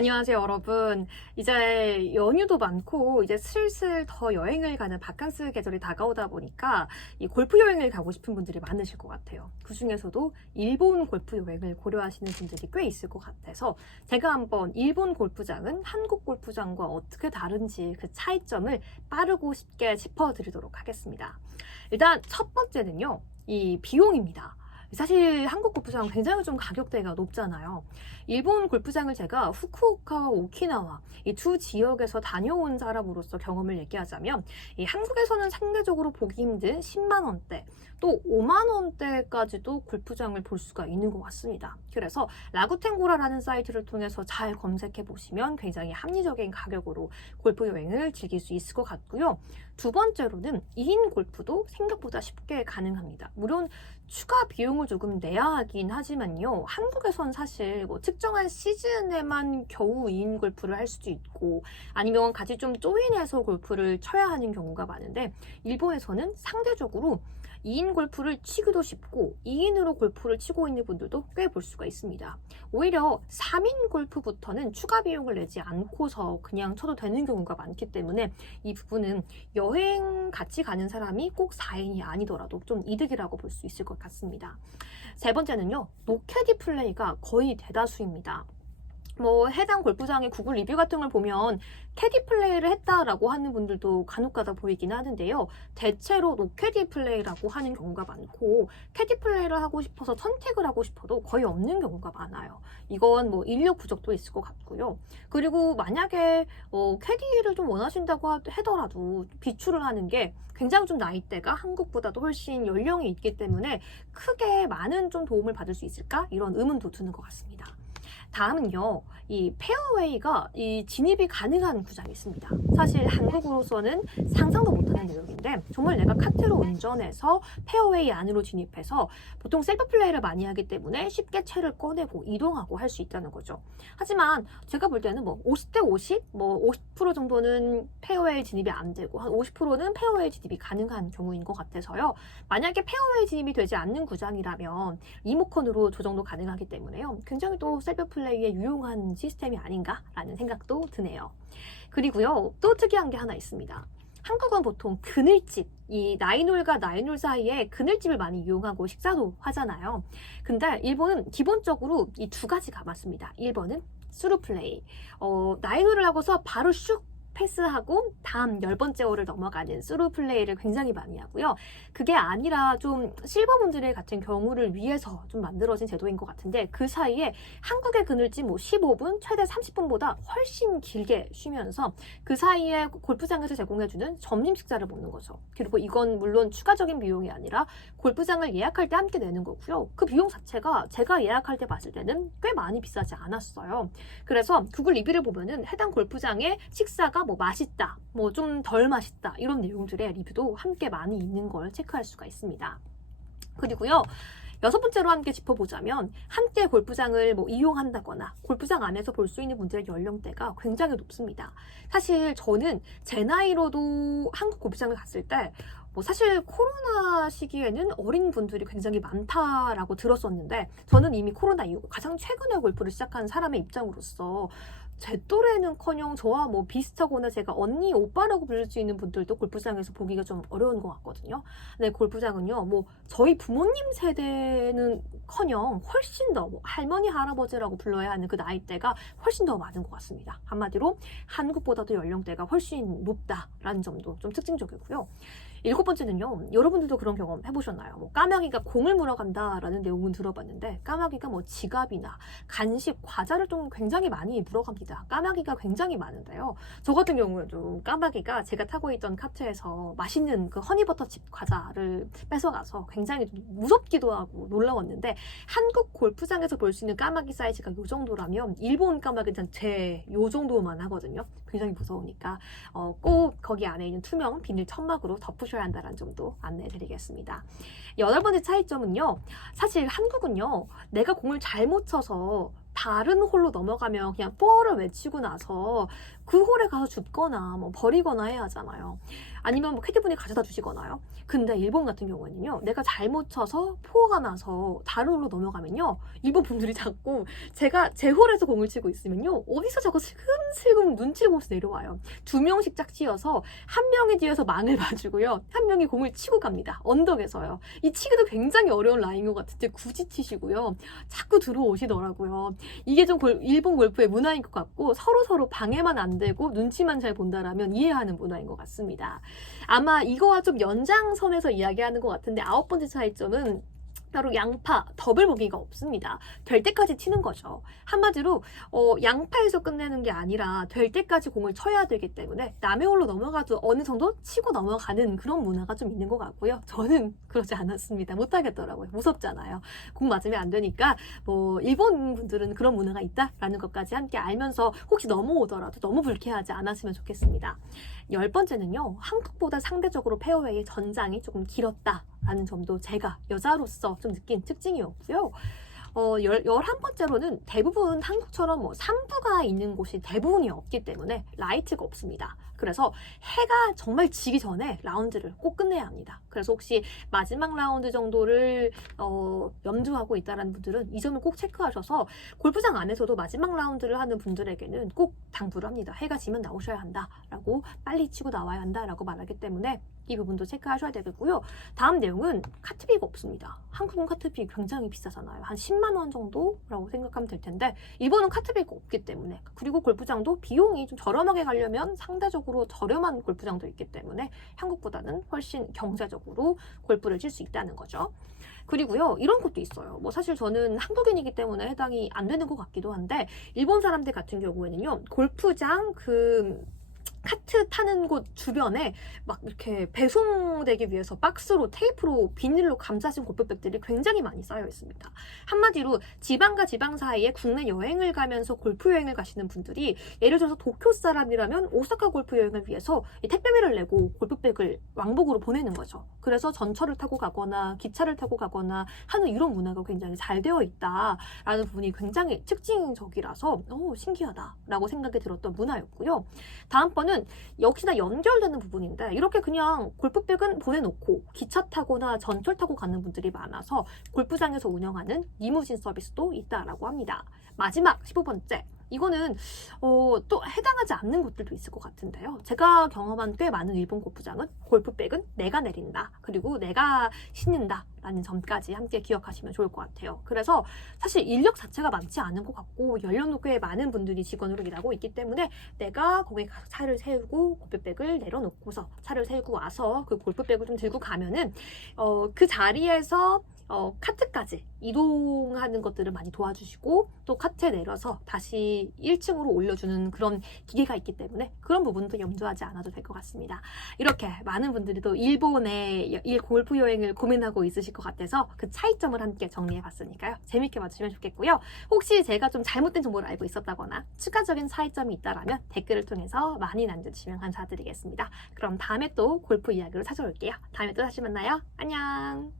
안녕하세요, 여러분. 이제 연휴도 많고, 이제 슬슬 더 여행을 가는 바캉스 계절이 다가오다 보니까 이 골프 여행을 가고 싶은 분들이 많으실 것 같아요. 그 중에서도 일본 골프 여행을 고려하시는 분들이 꽤 있을 것 같아서 제가 한번 일본 골프장은 한국 골프장과 어떻게 다른지 그 차이점을 빠르고 쉽게 짚어드리도록 하겠습니다. 일단 첫 번째는요, 이 비용입니다. 사실 한국 골프장 굉장히 좀 가격대가 높잖아요. 일본 골프장을 제가 후쿠오카와 오키나와 이 두 지역에서 다녀온 사람으로서 경험을 얘기하자면 이 한국에서는 상대적으로 보기 힘든 10만 원대 또 5만 원대까지도 골프장을 볼 수가 있는 것 같습니다. 그래서 라구텐고라라는 사이트를 통해서 잘 검색해 보시면 굉장히 합리적인 가격으로 골프 여행을 즐길 수 있을 것 같고요. 두 번째로는 2인 골프도 생각보다 쉽게 가능합니다. 물론 추가 비용을 조금 내야 하긴 하지만요. 한국에선 사실 뭐 특정한 시즌에만 겨우 2인 골프를 할 수도 있고 아니면 같이 좀 조인해서 골프를 쳐야 하는 경우가 많은데 일본에서는 상대적으로 2인 골프를 치기도 쉽고 2인으로 골프를 치고 있는 분들도 꽤 볼 수가 있습니다. 오히려 3인 골프부터는 추가 비용을 내지 않고서 그냥 쳐도 되는 경우가 많기 때문에 이 부분은 여행 같이 가는 사람이 꼭 4인이 아니더라도 좀 이득이라고 볼 수 있을 것 같습니다. 세 번째는요, 노캐디 플레이가 거의 대다수입니다. 해당 골프장의 구글 리뷰 같은 걸 보면 캐디 플레이를 했다라고 하는 분들도 간혹가다 보이긴 하는데요. 대체로 노캐디 플레이라고 하는 경우가 많고 캐디 플레이를 하고 싶어서 선택을 하고 싶어도 거의 없는 경우가 많아요. 이건 인력 부족도 있을 것 같고요. 그리고 만약에 캐디를 좀 원하신다고 하더라도 비추를 하는 게 굉장히 좀 나이대가 한국보다도 훨씬 연령이 있기 때문에 크게 많은 좀 도움을 받을 수 있을까? 이런 의문도 드는 것 같습니다. 다음은요, 이 페어웨이가 이 진입이 가능한 구장이 있습니다. 사실 한국으로서는 상상도 못하는 내용인데 정말 내가 카트로 운전해서 페어웨이 안으로 진입해서 보통 셀프 플레이를 많이 하기 때문에 쉽게 채를 꺼내고 이동하고 할 수 있다는 거죠. 하지만 제가 볼 때는 50대 50, 50% 정도는 페어웨이 진입이 안 되고 한 50%는 페어웨이 진입이 가능한 경우인 것 같아서요. 만약에 페어웨이 진입이 되지 않는 구장이라면 리모컨으로 조정도 가능하기 때문에요. 굉장히 또 셀프 플레이에 유용한 시스템이 아닌가라는 생각도 드네요. 그리고요, 또 특이한 게 하나 있습니다. 한국은 보통 그늘집, 이 나인홀과 나인홀 사이에 그늘집을 많이 이용하고 식사도 하잖아요. 근데 일본은 기본적으로 이 두 가지가 맞습니다. 1번은 스루 플레이. 나인홀을 하고서 바로 슉 패스하고 다음 10번째 홀을 넘어가는 스루 플레이를 굉장히 많이 하고요. 그게 아니라 좀 실버분들 같은 경우를 위해서 좀 만들어진 제도인 것 같은데 그 사이에 한국의 그늘집 15분, 최대 30분보다 훨씬 길게 쉬면서 그 사이에 골프장에서 제공해주는 점심 식사를 먹는 거죠. 그리고 이건 물론 추가적인 비용이 아니라 골프장을 예약할 때 함께 내는 거고요. 그 비용 자체가 제가 예약할 때 봤을 때는 꽤 많이 비싸지 않았어요. 그래서 구글 리뷰를 보면은 해당 골프장의 식사가 맛있다, 좀 덜 맛있다 이런 내용들의 리뷰도 함께 많이 있는 걸 체크할 수가 있습니다. 그리고요, 여섯 번째로 함께 짚어보자면 함께 골프장을 이용한다거나 골프장 안에서 볼 수 있는 분들의 연령대가 굉장히 높습니다. 사실 저는 제 나이로도 한국 골프장을 갔을 때 사실 코로나 시기에는 어린 분들이 굉장히 많다라고 들었었는데 저는 이미 코로나 이후 가장 최근에 골프를 시작한 사람의 입장으로서 제 또래는커녕 저와 비슷하거나 제가 언니, 오빠라고 부를 수 있는 분들도 골프장에서 보기가 좀 어려운 것 같거든요. 근데 골프장은요, 저희 부모님 세대는커녕 훨씬 더 할머니, 할아버지라고 불러야 하는 그 나이대가 훨씬 더 많은 것 같습니다. 한마디로 한국보다도 연령대가 훨씬 높다라는 점도 좀 특징적이고요. 7번째는요, 여러분들도 그런 경험 해보셨나요? 까마귀가 공을 물어간다라는 내용은 들어봤는데 까마귀가 지갑이나 간식, 과자를 좀 굉장히 많이 물어갑니다. 까마귀가 굉장히 많은데요. 저 같은 경우에도 까마귀가 제가 타고 있던 카트에서 맛있는 그 허니버터칩 과자를 뺏어가서 굉장히 좀 무섭기도 하고 놀라웠는데 한국 골프장에서 볼 수 있는 까마귀 사이즈가 이 정도라면 일본 까마귀는 제 이 정도만 하거든요. 굉장히 무서우니까 꼭 거기 안에 있는 투명 비닐 천막으로 덮으셔야 한다는 점도 안내해드리겠습니다. 8번째 차이점은요, 사실 한국은요, 내가 공을 잘못 쳐서 다른 홀로 넘어가면 그냥 뽀를 외치고 나서 그 홀에 가서 줍거나 뭐 버리거나 해야 하잖아요. 아니면 뭐 캐디분이 가져다 주시거나요. 근데 일본 같은 경우에는요, 내가 잘못 쳐서 포가 나서 다른 홀로 넘어가면요, 일본 분들이 자꾸 제가 제 홀에서 공을 치고 있으면요, 어디서 자꾸 슬금슬금 눈치를 보면서 내려와요. 2명씩 짝지어서 한 명이 뒤에서 망을 봐주고요, 한 명이 공을 치고 갑니다. 언덕에서요. 이 치기도 굉장히 어려운 라인인 것 같은데 굳이 치시고요, 자꾸 들어오시더라고요. 이게 좀 일본 골프의 문화인 것 같고, 서로 방해만 안 되고 눈치만 잘 본다라면 이해하는 문화인 것 같습니다. 아마 이거와 좀 연장선에서 이야기하는 것 같은데, 9번째 차이점은 바로 양파, 더블 보기가 없습니다. 될 때까지 치는 거죠. 한마디로 양파에서 끝내는 게 아니라 될 때까지 공을 쳐야 되기 때문에 남의 홀로 넘어가도 어느 정도 치고 넘어가는 그런 문화가 좀 있는 것 같고요. 저는 그러지 않았습니다. 못하겠더라고요. 무섭잖아요. 공 맞으면 안 되니까 뭐 일본 분들은 그런 문화가 있다라는 것까지 함께 알면서 혹시 넘어오더라도 너무 불쾌하지 않았으면 좋겠습니다. 10번째는요. 한국보다 상대적으로 페어웨이 전장이 조금 길었다라는 점도 제가 여자로서 좀 느낀 특징이었고요. 11번째로는 대부분 한국처럼 뭐 상부가 있는 곳이 대부분이 없기 때문에 라이트가 없습니다. 그래서 해가 정말 지기 전에 라운드를 꼭 끝내야 합니다. 그래서 혹시 마지막 라운드 정도를 염두하고 있다는 분들은 이 점을 꼭 체크하셔서 골프장 안에서도 마지막 라운드를 하는 분들에게는 꼭 당부를 합니다. 해가 지면 나오셔야 한다라고, 빨리 치고 나와야 한다라고 말하기 때문에 이 부분도 체크하셔야 되겠고요. 다음 내용은 카트비가 없습니다. 한국은 카트비 굉장히 비싸잖아요. 한 10만 원 정도라고 생각하면 될 텐데 일본은 카트비가 없기 때문에, 그리고 골프장도 비용이 좀 저렴하게 가려면 상대적으로 저렴한 골프장도 있기 때문에 한국보다는 훨씬 경제적으로 골프를 칠 수 있다는 거죠. 그리고요, 이런 것도 있어요. 뭐 사실 저는 한국인이기 때문에 해당이 안 되는 것 같기도 한데, 일본 사람들 같은 경우에는요, 골프장 카트 타는 곳 주변에 막 이렇게 배송되기 위해서 박스로 테이프로 비닐로 감싸진 골프백들이 굉장히 많이 쌓여 있습니다. 한마디로 지방과 지방 사이에 국내 여행을 가면서 골프 여행을 가시는 분들이, 예를 들어서 도쿄 사람이라면 오사카 골프 여행을 위해서 택배비를 내고 골프백을 왕복으로 보내는 거죠. 그래서 전철을 타고 가거나 기차를 타고 가거나 하는 이런 문화가 굉장히 잘 되어 있다라는 부분이 굉장히 특징적이라서 신기하다라고 생각이 들었던 문화였고요. 다음번은 역시나 연결되는 부분인데, 이렇게 그냥 골프백은 보내놓고 기차 타거나 전철 타고 가는 분들이 많아서 골프장에서 운영하는 리무진 서비스도 있다라고 합니다. 마지막 15번째. 이거는 또 해당하지 않는 곳들도 있을 것 같은데요. 제가 경험한 꽤 많은 일본 골프장은 골프백은 내가 내린다, 그리고 내가 신는다 라는 점까지 함께 기억하시면 좋을 것 같아요. 그래서 사실 인력 자체가 많지 않은 것 같고, 연령도 꽤 많은 분들이 직원으로 일하고 있기 때문에 내가 거기 가서 차를 세우고 골프백을 내려놓고서 차를 세우고 와서 그 골프백을 좀 들고 가면은 그 자리에서 카트까지 이동하는 것들을 많이 도와주시고, 또 카트에 내려서 다시 1층으로 올려주는 그런 기계가 있기 때문에 그런 부분도 염두하지 않아도 될 것 같습니다. 이렇게 많은 분들이 또 일본의 골프 여행을 고민하고 있으실 것 같아서 그 차이점을 함께 정리해봤으니까요. 재밌게 봐주시면 좋겠고요. 혹시 제가 좀 잘못된 정보를 알고 있었다거나 추가적인 차이점이 있다라면 댓글을 통해서 많이 남겨주시면 감사드리겠습니다. 그럼 다음에 또 골프 이야기로 찾아올게요. 다음에 또 다시 만나요. 안녕!